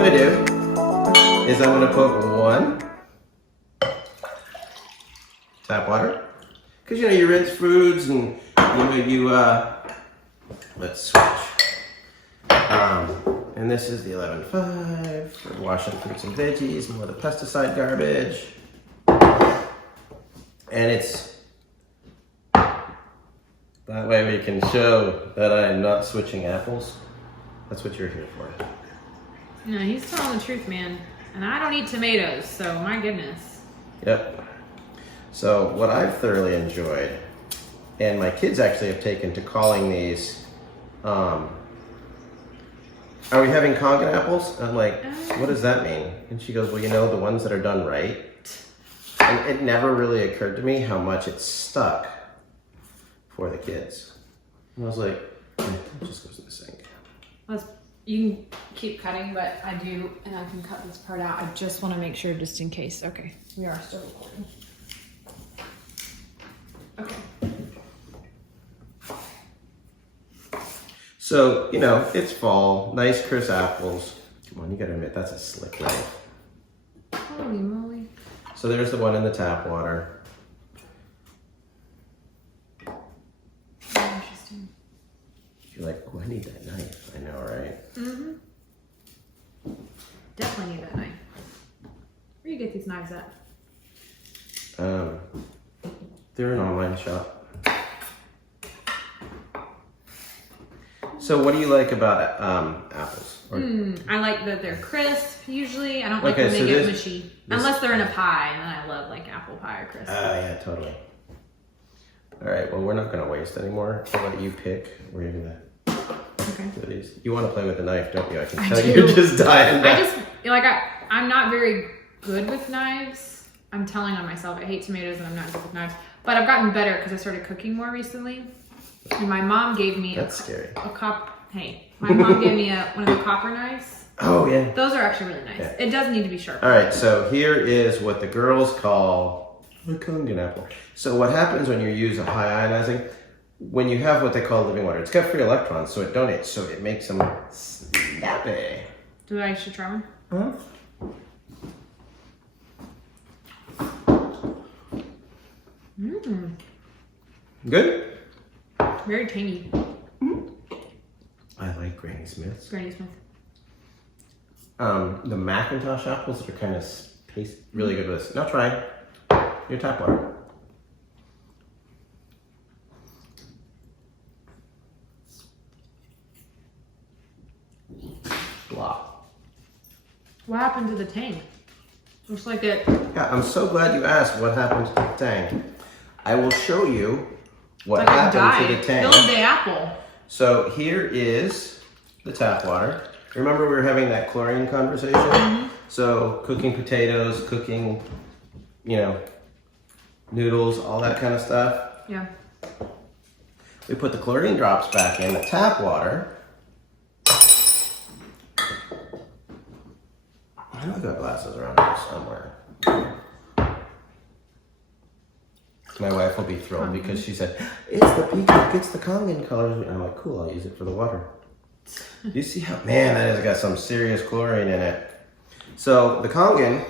I'm gonna do is I'm gonna put one tap water. Because you know you rinse foods and let's switch. And this is the 11.5 for washing fruits and veggies, more of the pesticide garbage. And it's that way we can show that I am not switching apples. That's what you're here for. No, he's telling the truth, man. And I don't eat tomatoes, so my goodness. Yep. So what I've thoroughly enjoyed, and my kids actually have taken to calling these, are we having Kangen apples? I'm like, what does that mean? And she goes, well, you know, the ones that are done right. And it never really occurred to me how much it stuck for the kids. And I was like, it just goes in the sink. You can keep cutting, but I do, and I can cut this part out. I just want to make sure, just in case. Okay, we are still recording. Okay. So, you know, it's fall, nice crisp apples. Come on, you gotta admit, that's a slick knife. Holy moly. So there's the one in the tap water. Interesting. You're like, oh, I need that knife. I know, right? Mm-hmm. Definitely need that knife. Where do you get these knives at? They're an online shop. So what do you like about apples? I like that they're crisp, usually. I don't like Okay, when they so get this- mushy. Unless they're in a pie, and then I love like apple pie or crisp. Oh, yeah, totally. All right, well, we're not going to waste anymore. I'll let you pick where you're going Okay. to do these. You want to play with the knife, don't you? I can I tell do. you're just dying. I'm not very good with knives. I'm telling on myself. I hate tomatoes and I'm not good with knives. But I've gotten better because I started cooking more recently. And my mom gave me That's scary. my mom gave me one of the copper knives. Oh, yeah. Those are actually really nice. Yeah. It does need to be sharp. All right, so here is what the girls call a Kangen apple. So what happens when you use a high ionizing, when you have what they call living water, it's got free electrons, so it donates, so it makes them snappy. Do I should try one? Huh? Good? Very tangy. I like Granny Smith's. Granny Smith. The Macintosh apples are kind of taste really good with this. Now try your tap water. Blah. What happened to the tang? Looks like it. Yeah, I'm so glad you asked what happened to the tang. I will show you what Like it happened died. to the tang. Killed the apple. So here is the tap water. Remember we were having that chlorine conversation? Mm-hmm. So cooking potatoes, cooking, you know, noodles, all that kind of stuff. Yeah. We put the chlorine drops back in the tap water. I know I've got glasses around here somewhere. My wife will be thrilled because she said, it's the peacock, it's the Kangen colors. And I'm like, cool, I'll use it for the water. You see how, man, that has got some serious chlorine in it. So the Kangen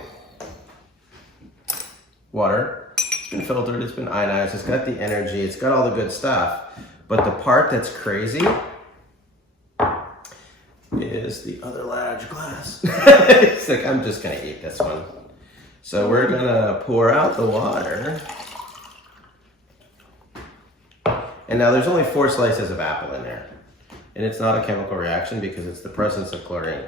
water, it's been filtered, it's been ionized, it's got the energy, it's got all the good stuff. But the part that's crazy is the other large glass. It's like, I'm just gonna eat this one. So we're gonna pour out the water. And now there's only 4 slices of apple in there. And it's not a chemical reaction because it's the presence of chlorine.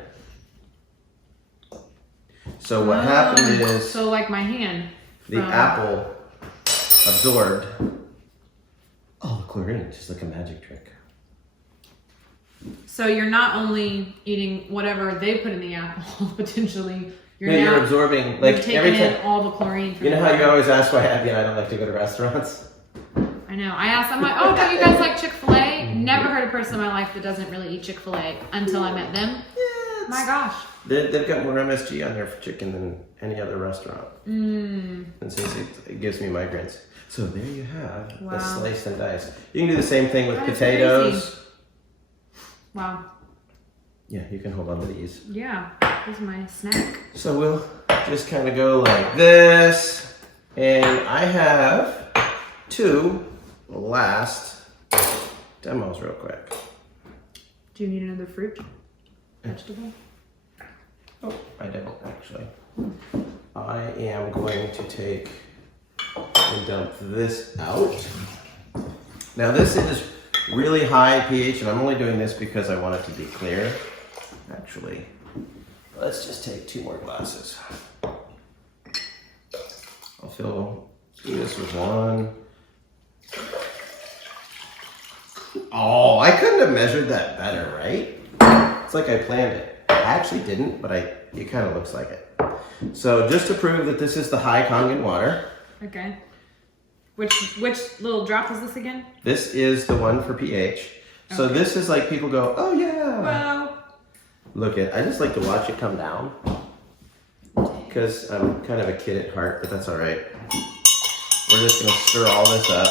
So what happened is So like my hand. the apple absorbed all the chlorine, just like a magic trick. So you're not only eating whatever they put in the apple, potentially. You're absorbing, like, taking every in time. all the chlorine from You know the how you water. always ask why Abby and I don't like to go to restaurants? I know. I asked, I'm like, oh, don't you guys like Chick-fil-A? Never heard a person in my life that doesn't really eat Chick-fil-A until I met them. Yeah, My gosh. They've got more MSG on there for chicken than any other restaurant. And since it gives me migraines. So there you have the Wow. sliced and diced. You can do the same thing with That is potatoes. crazy. Wow. Yeah, you can hold on to these. Yeah, this is my snack. So we'll just kind of go like this. And I have 2 last demos real quick. Do you need another fruit? Vegetable? Oh, I don't actually. I am going to take and dump this out. Now this is really high pH, and I'm only doing this because I want it to be clear. Actually, let's just take 2 more glasses. I'll fill this with 1. Oh, I couldn't have measured that better, right? It's like I planned it. I actually didn't, but it kind of looks like it. So just to prove that this is the high Kangen water. Okay. Which little drop is this again? This is the one for pH. So Okay. this is like people go, oh yeah. Well, Look at, I just like to watch it come down. Because I'm kind of a kid at heart, but that's all right. We're just gonna stir all this up.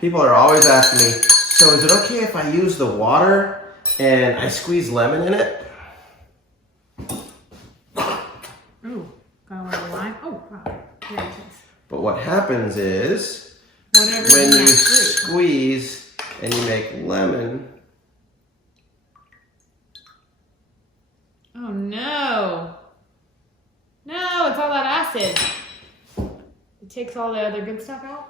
People are always asking me, so is it okay if I use the water and I squeeze lemon in it? ooh, got a little lime. Oh, wow. Very nice. But what happens is, Whatever when in that you fruit. squeeze and you make lemon, Oh no. No, it's all that acid. It takes all the other good stuff out.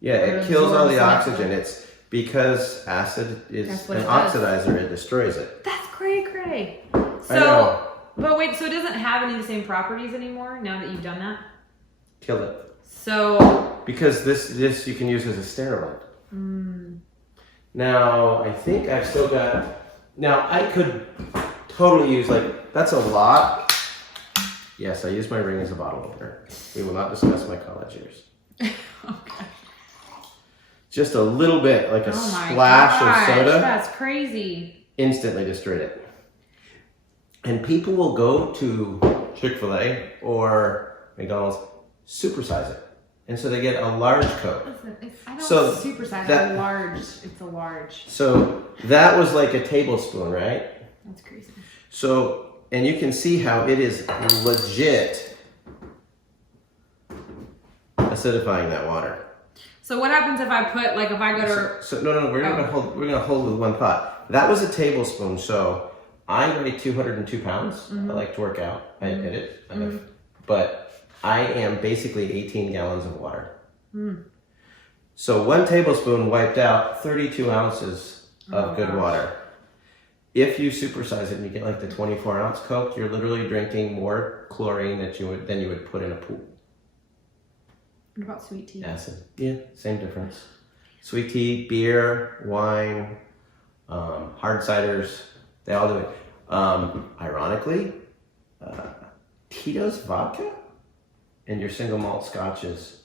yeah, Or it kills all the absorbs oxygen. it. It's because acid is That's what an it does. oxidizer, it destroys it. That's cray. I know. So, but wait, so it doesn't have any of the same properties anymore now that you've done that? Kill it. So, Because this you can use as a sterilant. Now, I think I've still got, now I could totally use that's a lot. Yes, I use my ring as a bottle opener. We will not discuss my college years. okay. Just a little bit, like a Oh my splash gosh, of soda, that's crazy. instantly destroyed it. And people will go to Chick-fil-A or McDonald's, supersize it. And so they get a large Coke. Listen, I don't So supersize that- it. Large. It's a large. So that was like a tablespoon, right? That's crazy. So, and you can see how it is legit acidifying that water. So what happens if I put if I go to So no, we're gonna hold with one thought. That was a tablespoon. So I weigh 202 pounds. I like to work out. I admit it. But I am basically 18 gallons of water. So 1 tablespoon wiped out 32 ounces of good water. If you supersize it and you get the 24-ounce Coke, you're literally drinking more chlorine than you would put in a pool. what about sweet tea? Acid. Yeah, same difference. Sweet tea, beer, wine, hard ciders, they all do it. Ironically, Tito's vodka and your single malt scotches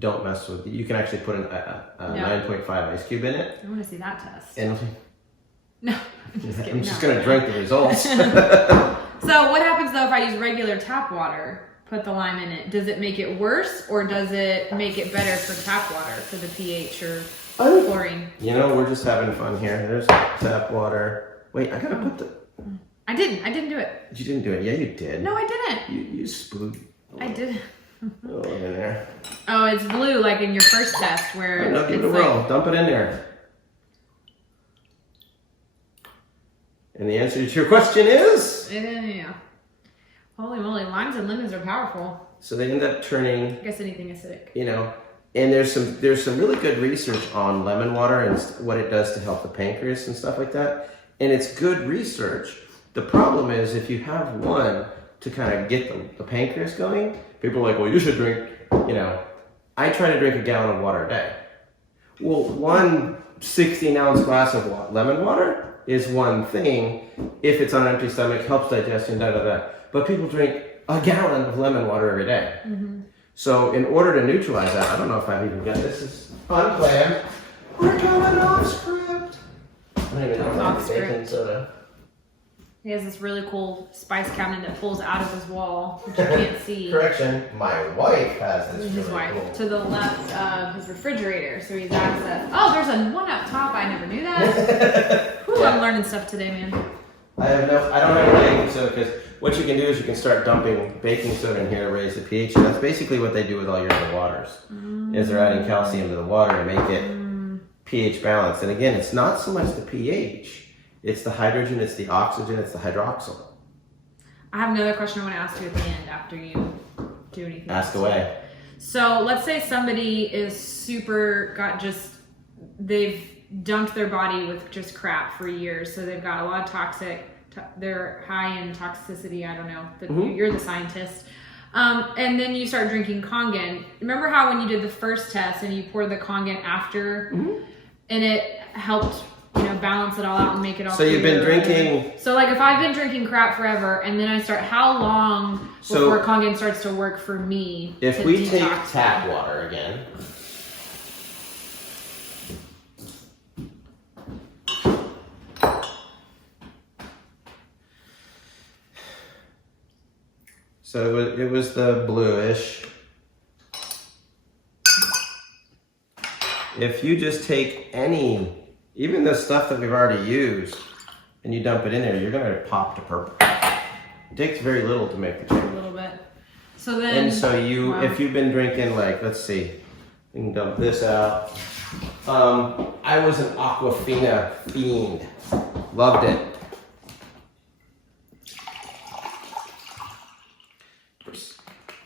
don't mess with it. You can actually put a 9.5 ice cube in it. I want to see that test. And No, I'm just kidding. I'm just no. going to drink the results. So what happens though if I use regular tap water, put the lime in it? Does it make it worse or does it make it better for tap water, for the pH or chlorine? You know, we're just having fun here. There's tap water. Wait, I got to put the... I didn't do it. You didn't do it. Yeah, you did. No, I didn't. You spooked I did. a little in there. Oh, it's blue like in your first test where No, give it a it's whirl. Dump it in there. And the answer to your question is? Yeah. Holy moly, limes and lemons are powerful. So they end up turning, I guess anything acidic. and there's some really good research on lemon water and what it does to help the pancreas and stuff like that. And it's good research. The problem is if you have one to kind of get the pancreas going, people are like, well, you should drink, I try to drink a gallon of water a day. Well, one 16-ounce glass of lemon water is one thing. If it's on an empty stomach, helps digestion, But people drink a gallon of lemon water every day. So in order to neutralize that, I don't know if I've even got this. Is unplanned. We're going off script. I don't even know if I have baking soda. He has this really cool spice cabinet that pulls out of his wall, which you can't see. Correction, my wife has this. His really wife cool. to the left of his refrigerator, so he's access. Oh, there's one up top. I never knew that. Whew, I'm learning stuff today, man. I don't have baking soda because what you can do is you can start dumping baking soda in here to raise the pH. And that's basically what they do with all your other waters. Is they're adding calcium to the water to make it pH balanced. And again, it's not so much the pH, it's the hydrogen, it's the oxygen, it's the hydroxyl. I have another question I want to ask you at the end after you do anything. Ask away. So let's say somebody is they've dumped their body with just crap for years. So they've got a lot of they're high in toxicity. I don't know. You're the scientist. And then you start drinking Kangen. Remember how when you did the first test and you poured the Kangen after and it helped, balance it all out and make it all So you've been drinking... So like if I've been drinking crap forever and then I how long before Kangen starts to work for me? If we take tap water again... So it was the bluish. If you just take even the stuff that we've already used, and you dump it in there, you're gonna pop to purple. It takes very little to make the change. A little bit. So then. And so if you've been drinking let's see, you can dump this out. I was an Aquafina fiend. Loved it.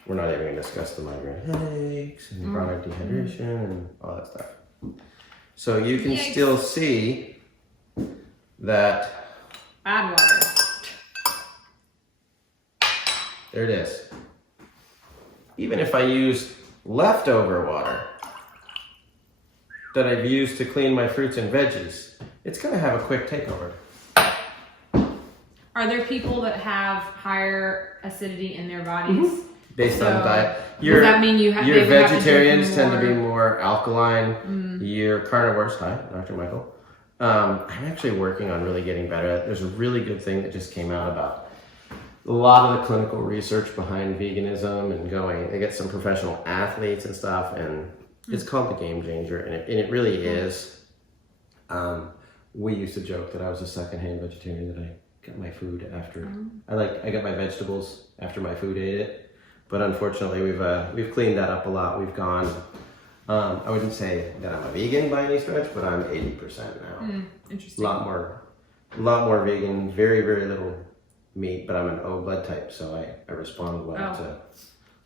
We're not even going to discuss the migraine headaches and chronic dehydration and all that stuff. So you can still see that. Bad water. There it is. Even if I use leftover water that I've used to clean my fruits and veggies, it's going to have a quick takeover. Are there people that have higher acidity in their bodies? Based on diet. Does that mean your vegetarians tend to be more alkaline. Your carnivores, hi, Dr. Michael. I'm actually working on really getting better at it. There's a really good thing that just came out about a lot of the clinical research behind veganism and they get some professional athletes and stuff, and it's called the Game Changer, and it really is. We used to joke that I was a secondhand vegetarian, that I got my food after, I got my vegetables after my food ate it. But unfortunately, we've cleaned that up a lot. We've gone. I wouldn't say that I'm a vegan by any stretch, but I'm 80% now. Interesting. A lot more vegan. Very, very little meat. But I'm an O blood type, so I respond well to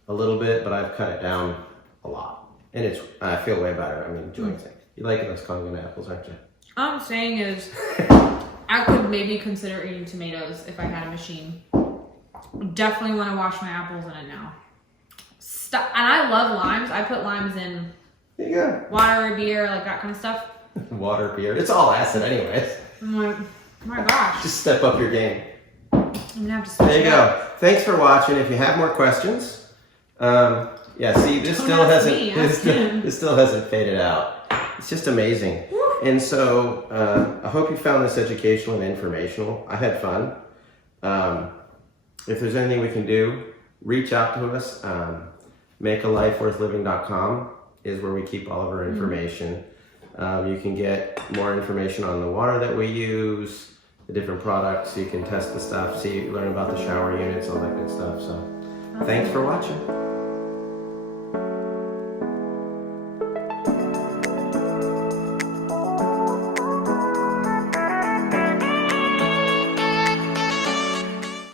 a little bit. But I've cut it down a lot, and I feel way better. I'm enjoying things. You like those Kangen apples, aren't you? All I'm saying is, I could maybe consider eating tomatoes if I had a machine. Definitely want to wash my apples in it now. And I love limes. I put limes in water, beer, like that kind of stuff. Water, beer. It's all acid anyways. I'm like, oh my gosh. Just step up your game. I'm going to have to switch There you go. Thanks for watching. If you have more questions, see, this still hasn't faded out. It's just amazing. Woo. And so I hope you found this educational and informational. I had fun. If there's anything we can do, reach out to us. MakeALifeWorthLiving.com is where we keep all of our information. You can get more information on the water that we use, the different products. You can test the stuff, learn about the shower units, all that good stuff. So thanks for watching.